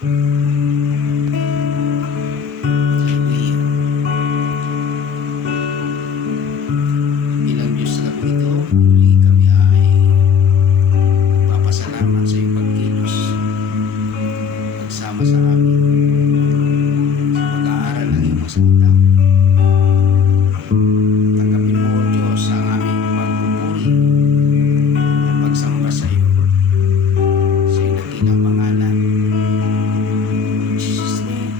Bilang Diyos sa gabi ito, muli kami ay nagpapasalamat sa iyong pagkilos, pagsama sa amin sa pag-aaral ng iyong mga salita. Tanggapin mo, O Diyos, ang aming pagpupuri at pagsamba sa iyo sa iyong dakilang pangalan. In Jesus' name.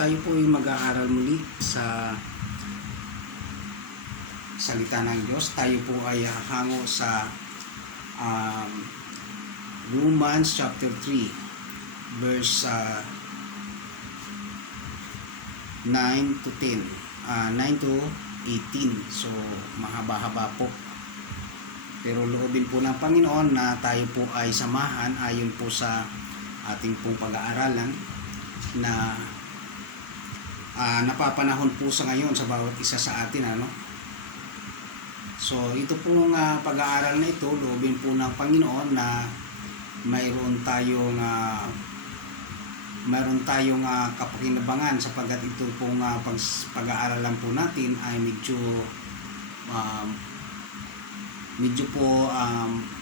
tayo po ay mag-aaral muli sa salita ng Diyos. Tayo po ay hango sa Romans chapter 3 verse 9 to 10, 9 to 18. So mahaba-haba po, pero loobin po ng Panginoon na tayo po ay samahan ayon po sa ating pong pag-aaralan na napapanahon po sa ngayon sa bawat isa sa atin, ano. So ito pong pag-aaral na ito, loobin po ng Panginoon na mayroon tayong kapakinabangan, sapagkat ito pong pag-aaralan po natin ay medyo po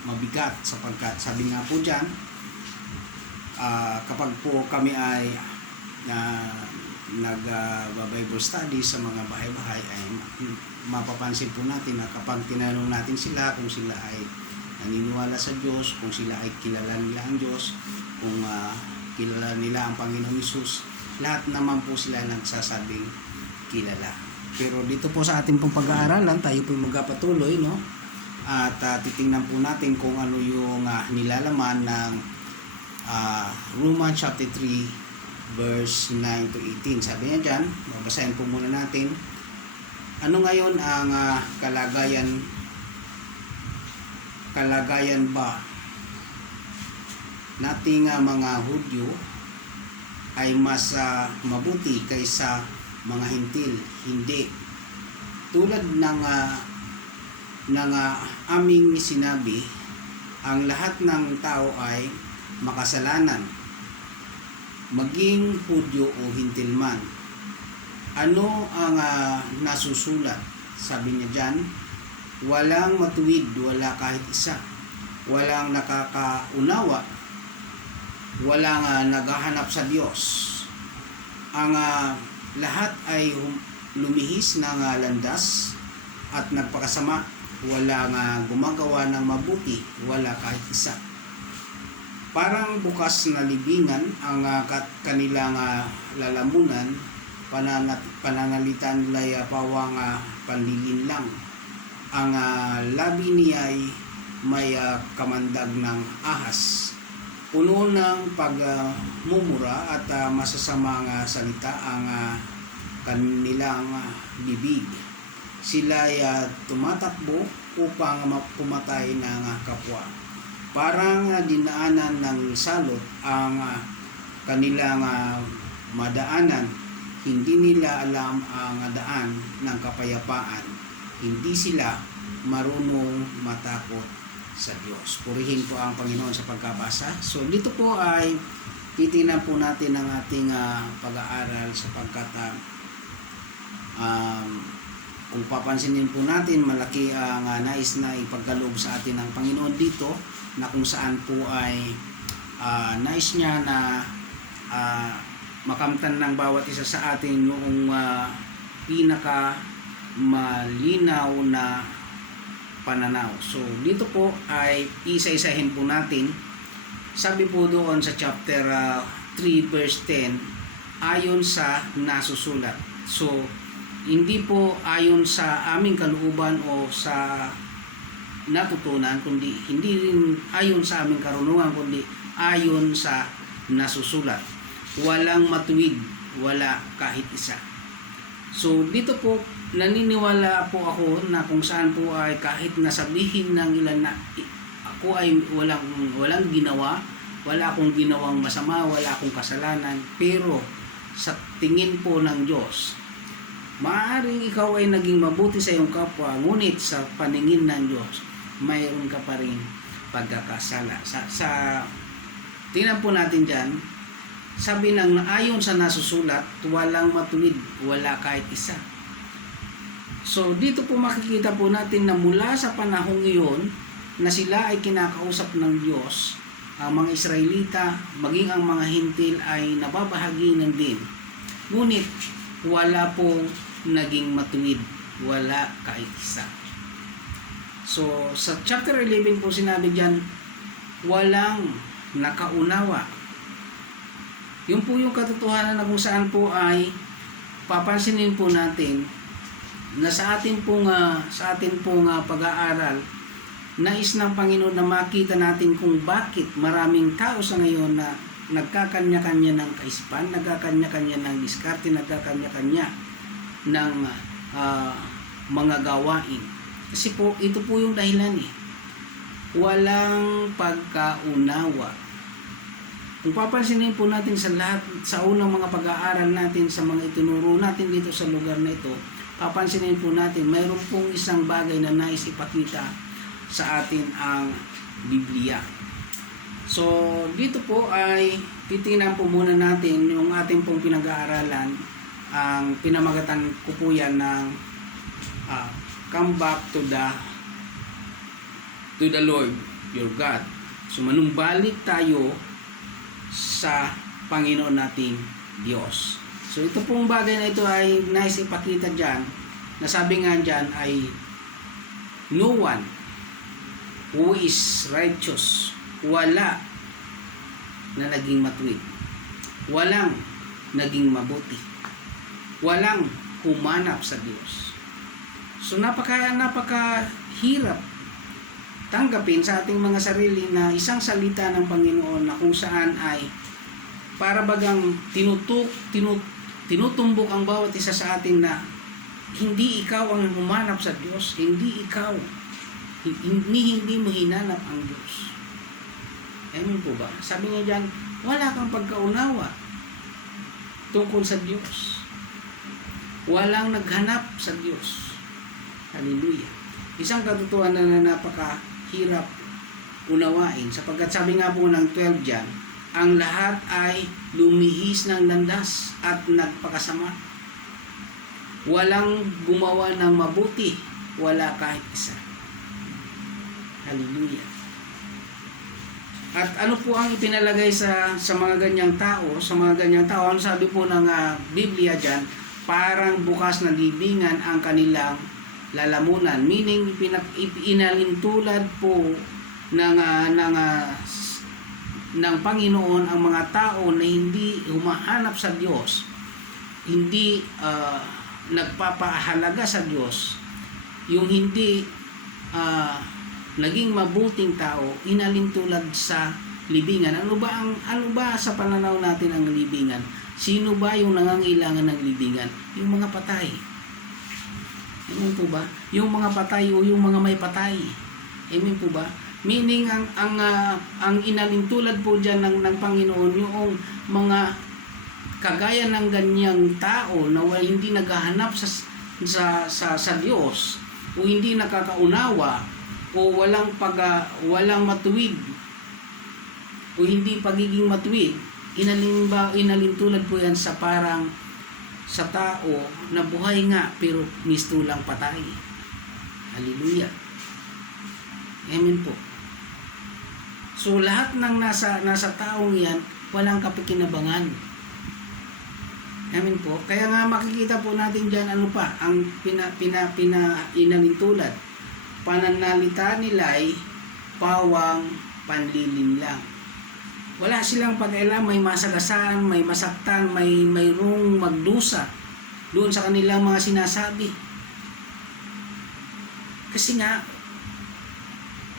mabigat, sapagkat sabi nga po dyan, kapag po kami ay nag-Bible study sa mga bahay-bahay, ay mapapansin po natin na kapag tinanong natin sila kung sila ay naniniwala sa Diyos, kung sila ay kilala nila ang Diyos, kung kilala nila ang Panginoon Hesus, lahat naman po sila nagsasabing kilala. Pero dito po sa ating pong pag-aaralan, tayo po magpatuloy, no? At titingnan po natin kung ano yung nilalaman ng Romans chapter 3 verse 9 to 18. Sabi niya dyan, babasahin po muna natin. Ano ngayon ang kalagayan ba nating mga Hudyo ay mas mabuti kaysa mga Hintil? Hindi. Tulad ng aming sinabi, ang lahat ng tao ay makasalanan, maging Hudyo o Hintil man. Ano ang nasusulat? Sabi niya dyan, walang matuwid, wala kahit isa, walang nakakaunawa, walang naghahanap sa Diyos. Ang lahat ay lumihis ng landas at nagpakasama, walang gumagawa ng mabuti, wala kahit isa. Parang bukas na libingan ang kanilang lalamunan, pananalitan nila'y pawang panlilin lang. Ang labi niya ay may kamandag ng ahas. Puno ng pagmumura at masasamang salita ang kanilang bibig. Sila ay tumatakbo upang pumatay ng kapwa. Parang dinaanan ng salot ang kanilang madaanan. Hindi nila alam ang daan ng kapayapaan. Hindi sila marunong matakot sa Diyos. Purihin po ang Panginoon sa pagkabasa. So dito po ay titingnan po natin ang ating pag-aaral, sapagkat kung papansinin po natin, malaki ang nais na ipagkaloob sa atin ng Panginoon dito, na kung saan po ay nais niya na makamtan ng bawat isa sa atin noong pinaka malinaw na pananaw. So dito po ay isa-isahin po natin. Sabi po doon sa chapter 3 verse 10, ayon sa nasusulat. So hindi po ayon sa aming kalooban o sa natutunan, kundi hindi rin ayon sa aming karunungan, kundi ayon sa nasusulat. Walang matuwid, wala kahit isa. So dito po naniniwala po ako na kung saan po ay kahit nasabihin ng ilan na ako ay walang ginawa, wala akong ginawang masama, wala akong kasalanan, pero sa tingin po ng Diyos, maaaring ikaw ay naging mabuti sa iyong kapwa, ngunit sa paningin ng Diyos, mayroon ka pa rin pagkakasala. Tingnan po natin dyan, sabi nang ayon sa nasusulat, walang matuwid, wala kahit isa. So dito po makikita po natin na mula sa panahong iyon na sila ay kinakausap ng Diyos, ang mga Israelita, maging ang mga Hintil ay nababahaginan din. Ngunit wala pong naging matuwid, wala kahit isa. So sa chapter 11 po sinabi diyan, walang nakaunawa, Yun po yung katotohanan na kung saan po ay papansinin po natin na sa atin pong pag-aaral, nais ng Panginoon na makita natin kung bakit maraming tao sa ngayon na nagkakanya-kanya ng kaisipan, nagkakanya-kanya ng diskarte, nagkakanya-kanya ng mga gawain. Kasi po, ito po yung dahilan eh. Walang pagkaunawa. Kung papansinin po natin sa lahat, sa unang mga pag-aaral natin, sa mga itinuro natin dito sa lugar na ito, papansinin po natin, mayroon pong isang bagay na nais ipakita sa atin ang Biblia. So, dito po ay titingnan po muna natin yung ating pong pinag-aaralan, ang pinamagatan ko po yan ng come back to the Lord your God. So, manumbalik tayo sa Panginoon nating Diyos. So, ito pong bagay na ito ay nais ipakita dyan, na sabi nga dyan ay no one who is righteous, wala na naging matuwid, walang naging mabuti, walang humanap sa Diyos. So napakahirap tanggapin sa ating mga sarili na isang salita ng Panginoon na kung saan ay para bagang tinutumbok ang bawat isa sa atin na hindi ikaw ang humanap sa Diyos, hindi mo hinanap ang Diyos. Amen po ba? Sabi niya dyan, wala kang pagkaunawa tungkol sa Diyos. Walang naghanap sa Diyos. Hallelujah. Isang katotohanan na napakahirap unawain, sapagkat sabi nga po ng 12 dyan, ang lahat ay lumihis ng landas at nagpakasama. Walang gumawa ng mabuti, wala kahit isa. Hallelujah. At ano po ang ipinalagay sa mga ganyang tao? Sa mga ganyang tao, ano sabi po ng Biblia dyan? Parang bukas na libingan ang kanilang lalamunan. Meaning, inalintulad po ng Panginoon ang mga tao na hindi humahanap sa Diyos, hindi nagpapahalaga sa Diyos, yung hindi naging mabuting tao, inalintulad sa libingan. Ano ba sa pananaw natin ang libingan? Sino ba yung nangangailangan ng libingan? Yung mga patay. Amen po ba? Yung mga patay o yung mga may patay. Amen po ba? Meaning ang inalintulad po diyan ng Panginoon yung mga kagaya ng ganyang tao na hindi naghahanap sa Diyos, o hindi nakakaunawa, o walang matuwid, o hindi pagiging matuwid, inalintulad po yan sa parang sa tao na buhay nga pero mistulang patay. Hallelujah. Amen po. So lahat ng nasa taong yan, walang kapakinabangan. Amen po. Kaya nga makikita po natin dyan ang inalintulad. Pananalita nila ay pawang panlilim lang. Wala silang pag-alam, may masagasaan, may masaktan, mayroong magdusa doon sa kanilang mga sinasabi. Kasi nga,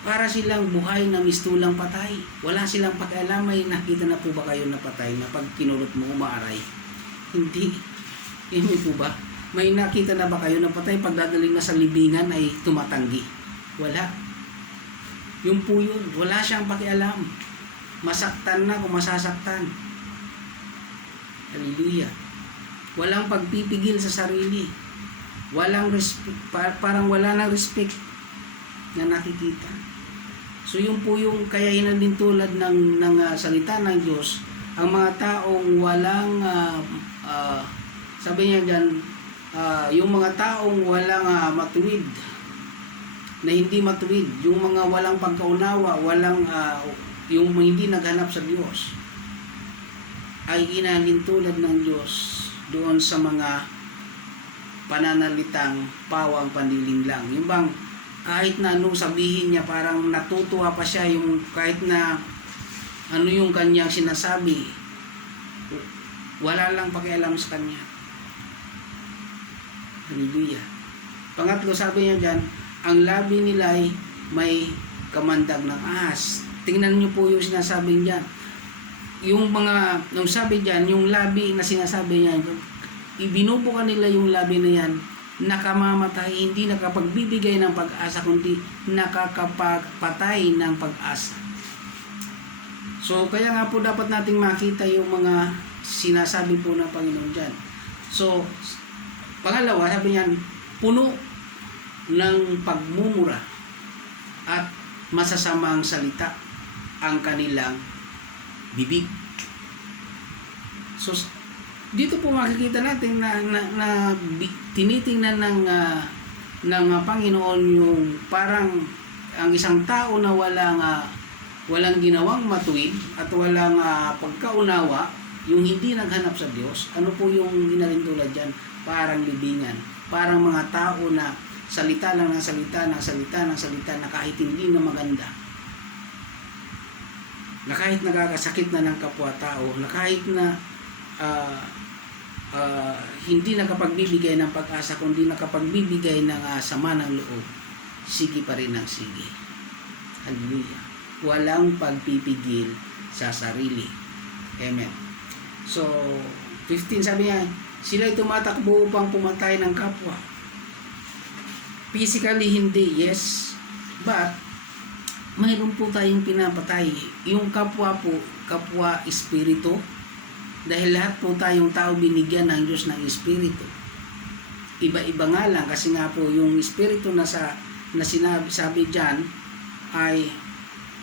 para silang buhay na mistulang patay. Wala silang pag-alam. May nakita na po ba kayo na patay na pag kinulot mo umaaray? Hindi. Hindi po ba? May nakita na ba kayo na patay pag dadaling na sa libingan ay tumatanggi? Wala. Yung po yun. Wala siyang pakialam. Masaktan na kung masasaktan. Hallelujah. Walang pagpipigil sa sarili. Walang respect, parang wala nang respect na nakikita. So yun po yung kaya hinalintulad ng salita ng Diyos, ang mga taong walang sabi niya diyan, yung mga taong walang matuwid, na hindi matuwid, yung mga walang pagkaunawa, walang yung hindi naghanap sa Diyos, ay inalintulad ng Diyos doon sa mga pananalitang pawang panliling lang. Yung bang kahit na anong sabihin niya, parang natutuwa pa siya, yung kahit na ano yung kanyang sinasabi, Wala lang pakialam sa kanya. Hallelujah. Pangatlo, sabi niya dyan, ang labi nila ay may kamandag ng ahas. Tingnan niyo po yung sinasabi niya. Yung sabi dyan, yung labi na sinasabi niya, ibinubukan nila yung labi na yan, nakamamatay, hindi nakapagbibigay ng pag-asa, kundi nakakapagpatay ng pag-asa. So, kaya nga po dapat nating makita yung mga sinasabi po ng Panginoon dyan. So, pangalawa, sabi niyan, puno ng pagmumura at masasamang salita ang kanilang bibig. So, dito po makikita natin na tinitingnan ng Panginoon yung parang ang isang tao na walang ginawang matuwid at walang pagkaunawa, yung hindi naghanap sa Diyos. Ano po yung hinalintulad dyan? Parang libingan. Parang mga tao na salita lang ng salita, ng salita, ng salita, na kahit hindi na maganda, na kahit nagkakasakit na ng kapwa-tao, na kahit na hindi nakapagbibigay ng pag-asa, kundi nakapagbibigay ng sama ng loob, sige pa rin ang sige. Hallelujah. Walang pagpipigil sa sarili. Amen. So, 15, sabi niya, sila'y tumatakbo upang pumatay ng kapwa. Physically, hindi, yes. But, mayroon po tayong pinapatay. Yung kapwa po, kapwa espiritu. Dahil lahat po tayong tao binigyan ng Diyos ng espiritu. Iba-iba nga lang, kasi nga po yung espiritu na sabi dyan, ay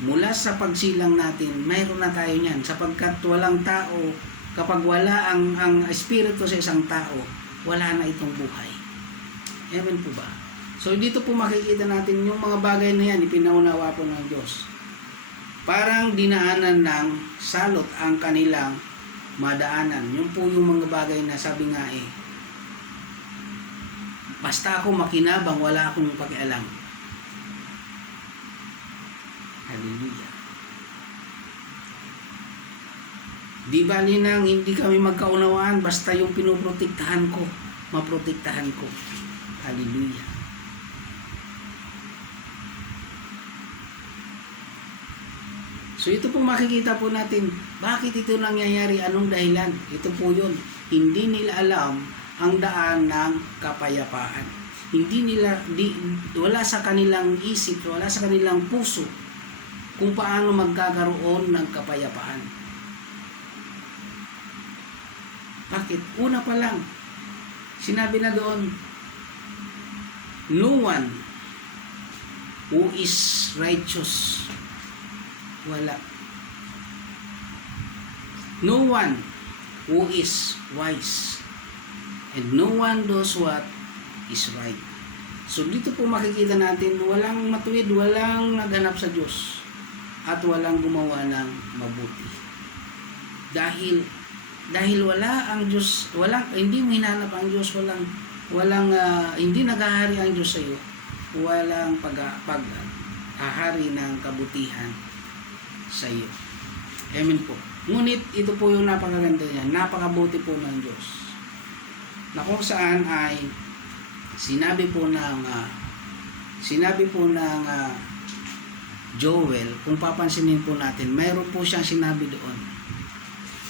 mula sa pagsilang natin, mayroon na tayo niyan. Sapagkat walang tao, kapag wala ang espiritu sa isang tao, wala na itong buhay. Amen po ba? So dito po makikita natin yung mga bagay na yan, ipinaunawa po ng Diyos. Parang dinaanan ng salot ang kanilang madaanan. Yun po yung mga bagay na sabi nga basta ako makinabang, wala akong pakialam. Hallelujah. Di bali nang hindi kami magkaunawaan, basta yung pinoprotektahan ko, maprotektahan ko. Hallelujah. So ito po makikita po natin, bakit ito nangyayari, anong dahilan? Ito po yun, hindi nila alam ang daan ng kapayapaan. Wala sa kanilang isip, wala sa kanilang puso kung paano magkakaroon ng kapayapaan. Bakit? Una pa lang, sinabi na doon, no one who is righteous. Wala. No one who is wise, and no one does what is right. So dito po makikita natin, walang matuwid, walang naghanap sa Diyos, at walang gumawa ng mabuti. Dahil wala ang Diyos, hindi mo hinanap ang Diyos, hindi naghahari ang Diyos sa iyo, walang paghahari ng kabutihan sa iyo. Amen po. Ngunit ito po yung napakaganda niya, napakabuti po ng Diyos, na kung saan ay sinabi po ng Joel, kung papansinin po natin, mayroon po siyang sinabi doon.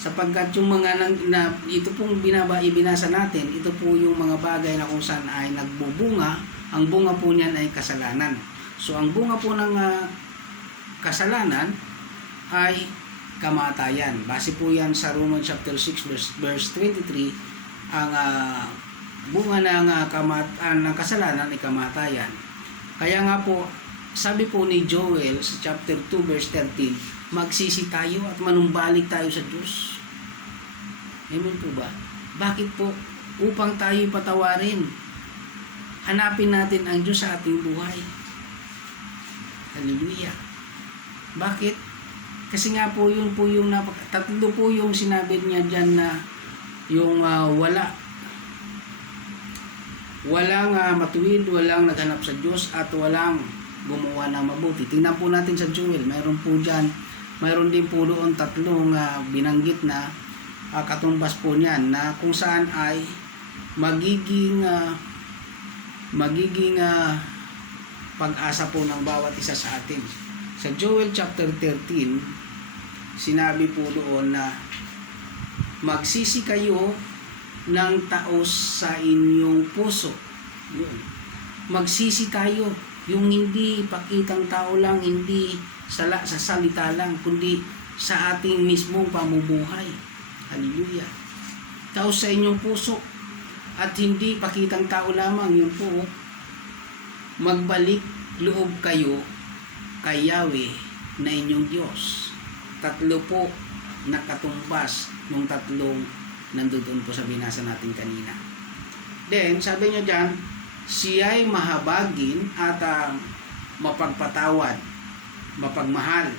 Sapagkat yung mga ito pong ibinasa natin, ito po yung mga bagay na kung saan ay nagbubunga, ang bunga po niyan ay kasalanan. So ang bunga po ng kasalanan ay kamatayan. Base po yan sa Romans chapter 6 verse 23, ang bunga ng kasalanan ay kamatayan. Kaya nga po, sabi po ni Joel sa chapter 2 verse 13, magsisi tayo at manumbalik tayo sa Diyos. Amen po ba? Bakit po? Upang tayo patawarin. Hanapin natin ang Diyos sa ating buhay. Hallelujah. Bakit? Kasi nga po yun po yung tatlo po yung sinabi niya dyan na yung walang matuwid, walang naghanap sa Diyos, at walang gumawa ng mabuti. Tingnan po natin sa Joel, mayroon din po doon tatlong binanggit na katumbas po niyan na kung saan ay magiging pag-asa po ng bawat isa sa atin. Sa Joel chapter 13, sinabi po doon na magsisi kayo ng taos sa inyong puso. Yun. Magsisi tayo, yung hindi pakitang tao lang, hindi sa salita lang, kundi sa ating mismong pamumuhay. Hallelujah. Taos sa inyong puso at hindi pakitang tao lamang. Yun po, magbalik loob kayo kay Yahweh na inyong Diyos. Tatlo po nakatumbas nung tatlong nandoon po sa binasa natin kanina. Then, sabi niya dyan, siya'y mahabagin at mapagpatawad, mapagmahal,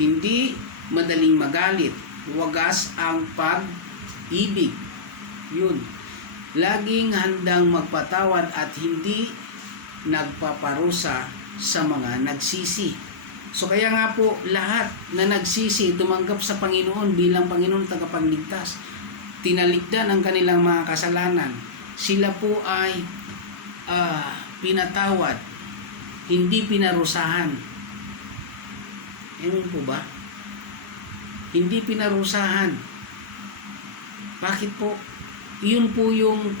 hindi madaling magalit, wagas ang pag-ibig. Yun. Laging handang magpatawad at hindi nagpaparusa sa mga nagsisi. So kaya nga po lahat na nagsisi, tumanggap sa Panginoon bilang Panginoon tagapagligtas, tinalikdan ang kanilang mga kasalanan, sila po ay pinatawad, hindi pinarusahan. Ewan po ba? Hindi pinarusahan. Bakit po? Yun po yung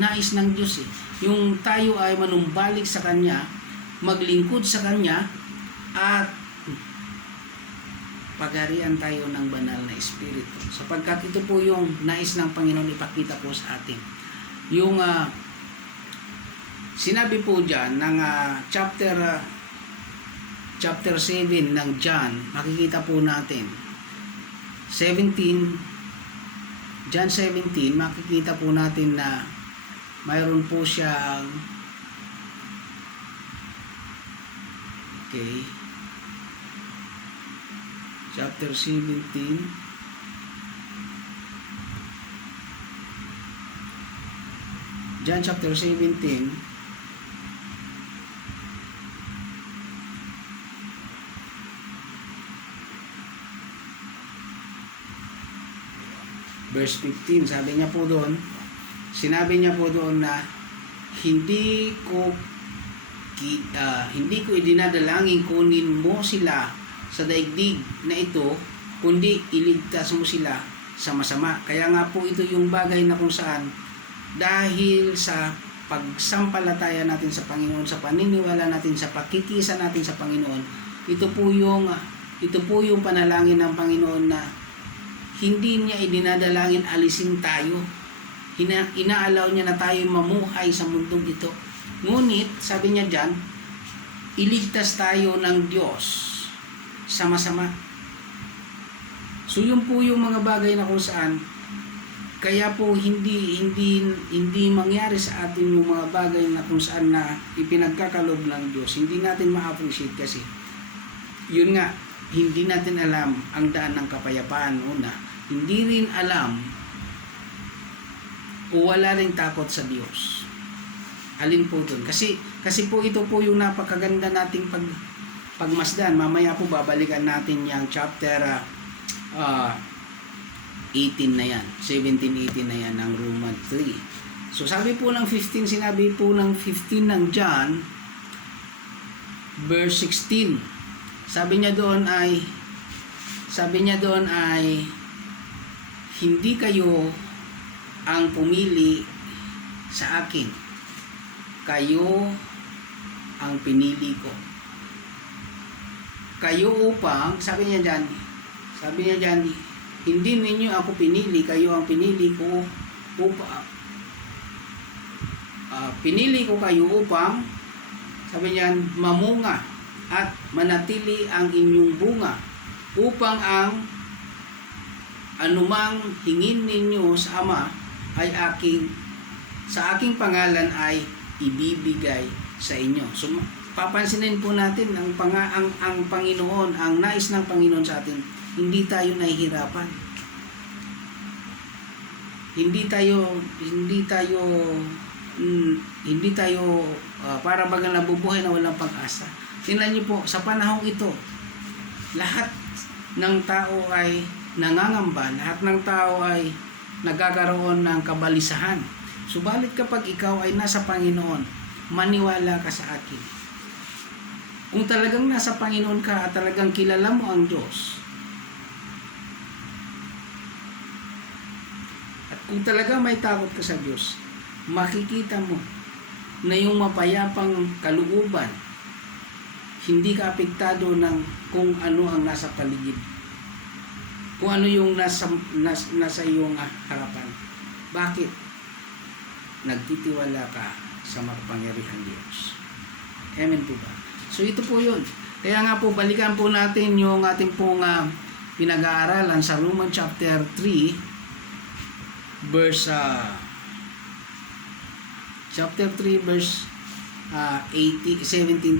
nais ng Diyos eh. Yung tayo ay manumbalik sa Kanya, maglingkod sa Kanya, at pagarian tayo ng banal na Espiritu. Sapagkat ito po yung nais ng Panginoon ipakita po sa atin. Yung sinabi po dyan ng chapter 7 ng John, makikita po natin 17, John 17, makikita po natin na mayroon po siyang chapter 17, John chapter 17, verse 15, sabi niya po doon, sinabi niya po doon na hindi ko idinadalangin kunin mo sila sa daigdig na ito, kundi iligtas mo sila sa masama. Kaya nga po ito yung bagay na kung saan dahil sa pagsampalataya natin sa Panginoon, sa paniniwala natin, sa pakikisa natin sa Panginoon, ito po yung panalangin ng Panginoon na hindi niya idinadalangin alisin tayo. Inaalaw niya na tayo mamuhay sa mundong ito. Ngunit, sabi niya dyan, iligtas tayo ng Diyos sa masama. So yun po yung mga bagay na kung saan kaya po hindi mangyari sa atin yung mga bagay na kung saan na ipinagkakalob ng Diyos. Hindi natin ma-appreciate kasi yun nga, hindi natin alam ang daan ng kapayapaan una. Hindi rin alam o wala rin takot sa Diyos. Alin po doon? Kasi po ito po yung napakaganda nating pagmasdan. Mamaya po babalikan natin yung chapter 18 na yan. 17-18 na yan ng Roman 3. So sabi po ng 15, sinabi po ng 15 ng John, verse 16. Sabi niya doon ay hindi kayo ang pumili sa akin, kayo ang pinili ko. Kayo upang, sabi niya dyan, hindi ninyo ako pinili, kayo ang pinili ko upang, pinili ko kayo upang, sabi niya, mamunga at manatili ang inyong bunga, upang ang anumang hingin ninyo sa Ama ay sa aking pangalan ay ibibigay sa inyo. So papansinin po natin ang Panginoon, ang nais ng Panginoon sa atin, hindi tayo nahihirapan. Hindi tayo para bagang nabubuhay na walang pag-asa. Tingnan niyo po, sa panahong ito, lahat ng tao ay nangangamba, lahat ng tao ay nagkakaroon ng kabalisahan. Subalit kapag ikaw ay nasa Panginoon, maniwala ka sa akin. Kung talagang nasa Panginoon ka at talagang kilala mo ang Diyos, at kung talagang may takot ka sa Diyos, makikita mo na yung mapayapang kalooban, hindi ka apektado ng kung ano ang nasa paligid, kung ano yung nasa iyong harapan. Bakit? Nagtitiwala ka sa makapangyarihang Diyos. Amen po ba? So ito po yun. Kaya nga po, balikan po natin yung ating pong pinag-aaralan sa Romans chapter 3 verse 17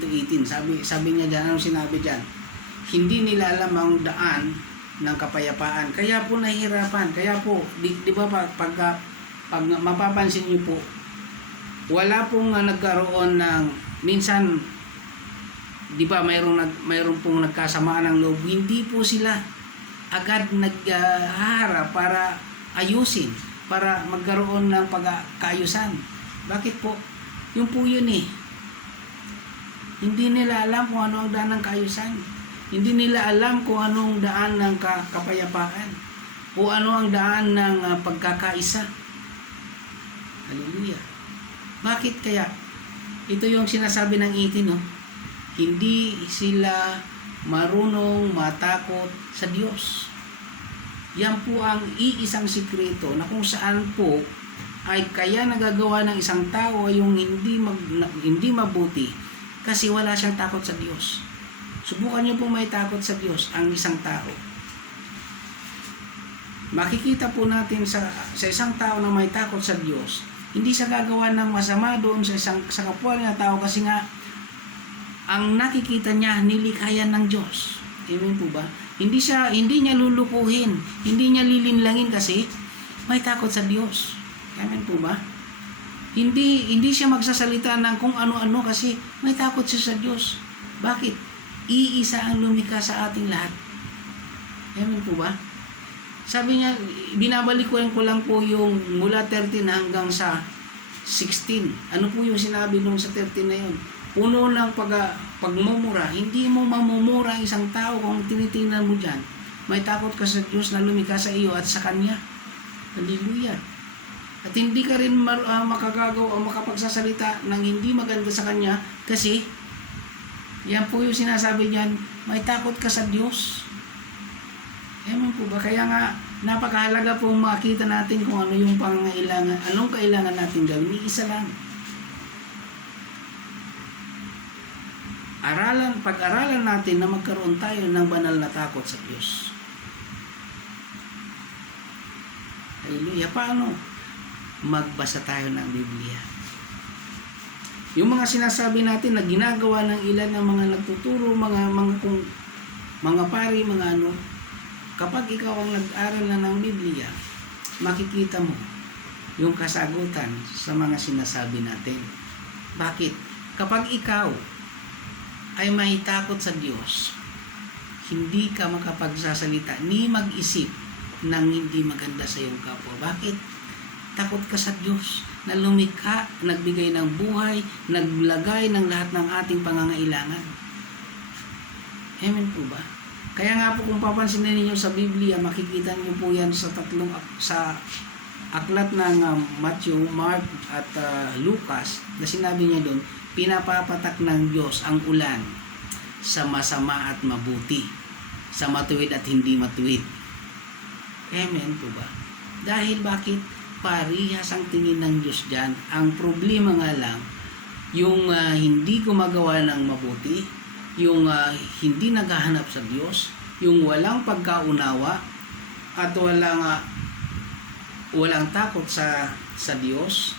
to 18. Sabi niya diyan, anong sinabi diyan? Hindi nila alam ang daan ng kapayapaan. Kaya po nahihirapan. Kaya po, di ba pag mapapansin niyo po, wala pong nagkaroon ng minsan, di ba mayroong pong nagkasamaan ng loob, hindi po sila agad naghaharap para ayusin, para magkaroon ng pagkaayusan. Bakit po? Yung po yun eh. Hindi nila alam kung ano ang daan ng kaayusan. Hindi nila alam kung anong daan ng kapayapaan. O ano ang daan ng pagkakaisa. Hallelujah. Bakit kaya? Ito yung sinasabi ng 18, no? Hindi sila marunong matakot sa Diyos. Yan po ang iisang sikreto na kung saan po ay kaya nagagawa ng isang tao yung hindi mabuti kasi wala siyang takot sa Diyos. Subukan niyo po may takot sa Diyos ang isang tao. Makikita po natin sa isang tao na may takot sa Diyos, hindi siya gagawa ng masama doon sa kapwa niya tao kasi nga ang nakikita niya nilikhayan ng Diyos. Amen po ba? Hindi niya lulukuhin, hindi niya lilinlangin kasi may takot sa Diyos. Amen po ba? Hindi siya magsasalita ng kung ano-ano kasi may takot siya sa Diyos. Bakit? Iisa ang lumikha sa ating lahat. Amen po ba? Sabi niya, binabalik ko lang po yung mula 13 hanggang sa 16. Ano po yung sinabi nung sa 13 na yun? Puno ng pagmumura. Hindi mo mamumura ang isang tao kung tinitingnan mo dyan. May takot ka sa Diyos na lumikha sa iyo at sa Kanya. Hallelujah. At hindi ka rin makagagawa o makapagsasalita ng hindi maganda sa Kanya kasi yan po yung sinasabi niyan, may takot ka sa Diyos. Amen po ba? Kaya nga, napakahalaga po makita natin kung ano yung pangangailangan, anong kailangan natin gawin. Isa lang. Pag-aralan natin na magkaroon tayo ng banal na takot sa Diyos. Hallelujah. Paano? Magbasa tayo ng Biblia. Yung mga sinasabi natin na ginagawa ng ilan ng mga nagtuturo, mga pari, mga ano, kapag ikaw ang nag-aral na ng Biblia, makikita mo yung kasagutan sa mga sinasabi natin. Bakit? Kapag ikaw ay may takot sa Diyos, hindi ka makapagsasalita ni mag-isip ng hindi maganda sa iyong kapwa. Bakit? Takot ka sa Diyos na lumikha, nagbigay ng buhay, naglagay ng lahat ng ating pangangailangan. Amen po ba? Kaya nga po kung papansinin niyo sa Biblia, makikita niyo po yan sa aklat ng Matthew, Mark at Lucas na sinabi niya doon, pinapapatak ng Diyos ang ulan sa masama at mabuti, sa matuwid at hindi matuwid. Amen po ba? Dahil bakit? Parihas ang tingin ng Diyos dyan. Ang problema nga lang, yung hindi gumagawa ng mabuti, yung hindi naghahanap sa Diyos, yung walang pagkaunawa, at walang takot sa Diyos,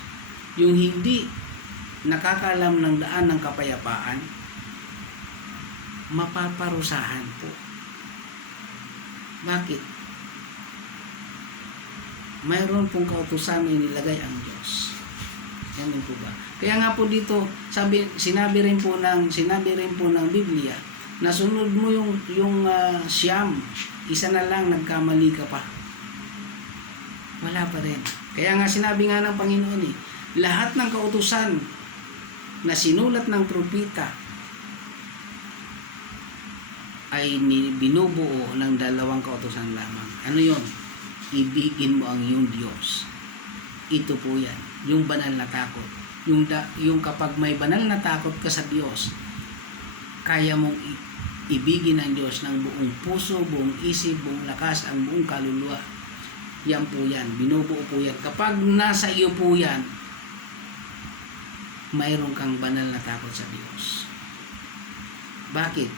yung hindi nakakaalam ng daan ng kapayapaan, mapaparusahan po. Bakit? Mayroon pong kautusan na inilagay ang Diyos. Yan po ba? Kaya nga po dito, sinabi rin po ng Biblia Nasunod mo yung siyam. Isa na lang, nagkamali ka pa. Wala pa rin. Kaya nga sinabi nga ng Panginoon lahat ng kautusan na sinulat ng propeta ay binubuo ng dalawang kautusan lamang. Ano yon? Ibigin mo ang iyong Diyos. Ito po yan. Yung banal na takot. Yung kapag may banal na takot ka sa Diyos, kaya mong ibigin ang Diyos ng buong puso, buong isip, buong lakas, ang buong kaluluwa. Yan po yan. Binubuo po yan. Kapag nasa iyo po yan, mayroon kang banal na takot sa Diyos. Bakit?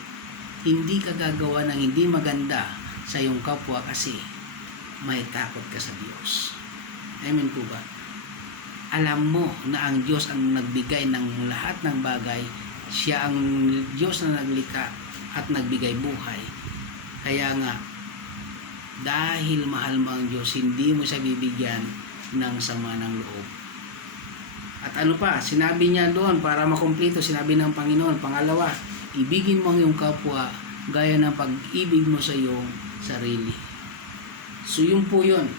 Hindi ka gagawa ng hindi maganda sa iyong kapwa kasi may takot ka sa Diyos. Amen po ba? Alam mo na ang Diyos ang nagbigay ng lahat ng bagay. Siya ang Diyos na naglikha at nagbigay buhay. Kaya nga, dahil mahal mo ang Diyos, hindi mo siya bibigyan ng sama ng loob. At ano pa, sinabi niya doon para makumpleto, sinabi ng Panginoon, pangalawa, ibigin mo ang iyong kapwa gaya ng pag-ibig mo sa iyong sarili. So yun po yun.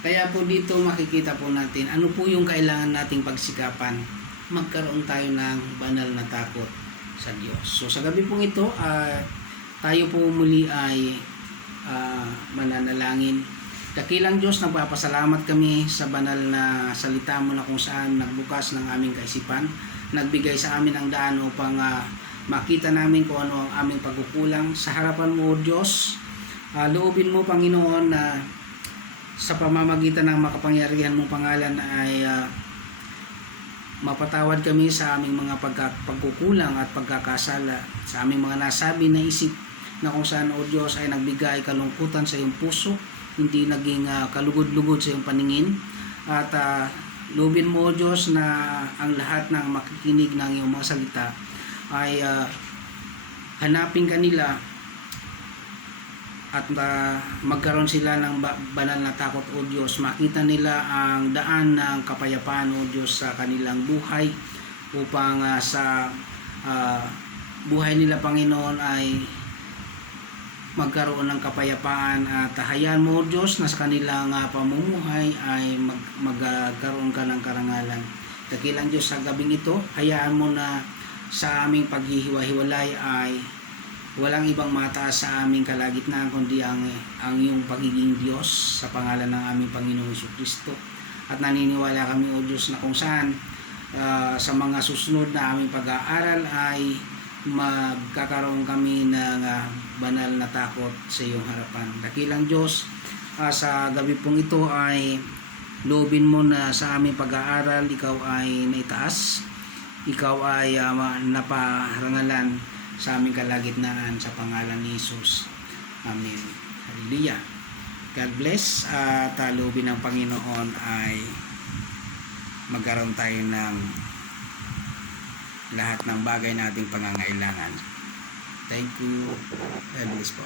Kaya po dito makikita po natin ano po yung kailangan nating pagsikapan. Magkaroon tayo ng banal na takot sa Diyos. So sa gabi pong ito, tayo po muli ay mananalangin. Dakilang Diyos, nagpapasalamat kami sa banal na salita mo na kung saan nagbukas ng aming kaisipan, nagbigay sa amin ang daan upang makita namin kung ano ang aming pagkukulang. Sa harapan mo, O Diyos, loobin mo, Panginoon, na sa pamamagitan ng makapangyarihan mong pangalan ay mapatawad kami sa aming mga pagkukulang at pagkakasala, sa aming mga nasabi na isip na kung saan, O Diyos, ay nagbigay kalungkutan sa iyong puso, hindi naging kalugod-lugod sa iyong paningin. At loobin mo, O Diyos, na ang lahat ng makikinig ng iyong mga salita ay hanapin kanila at magkaroon sila ng banal na takot, O Diyos. Makita nila ang daan ng kapayapaan, O Diyos, sa kanilang buhay upang sa buhay nila, Panginoon, ay magkaroon ng kapayapaan at hayaan mo, Diyos, na sa kanilang pamumuhay ay magkaroon ka ng karangalan. Dakilang Diyos, sa gabing ito, hayaan mo na sa aming paghihiwa-hiwalay ay walang ibang mataas sa aming kalagitnaan kundi ang iyong pagiging Diyos sa pangalan ng aming Panginoong Jesucristo. At naniniwala kami, O Diyos, na kung saan sa mga susunod na aming pag-aaral ay magkakaroon kami ng banal na takot sa iyong harapan. Dakilang Diyos, sa gabi pong ito ay loobin mo na sa aming pag-aaral ikaw ay naitaas, ikaw ay naparangalan sa aming kalagitnaan sa pangalan ni Jesus. Amen. Hallelujah. God bless. At loobin ng Panginoon ay magkaroon tayo ng lahat ng bagay nating pangangailangan. Thank you. God bless po.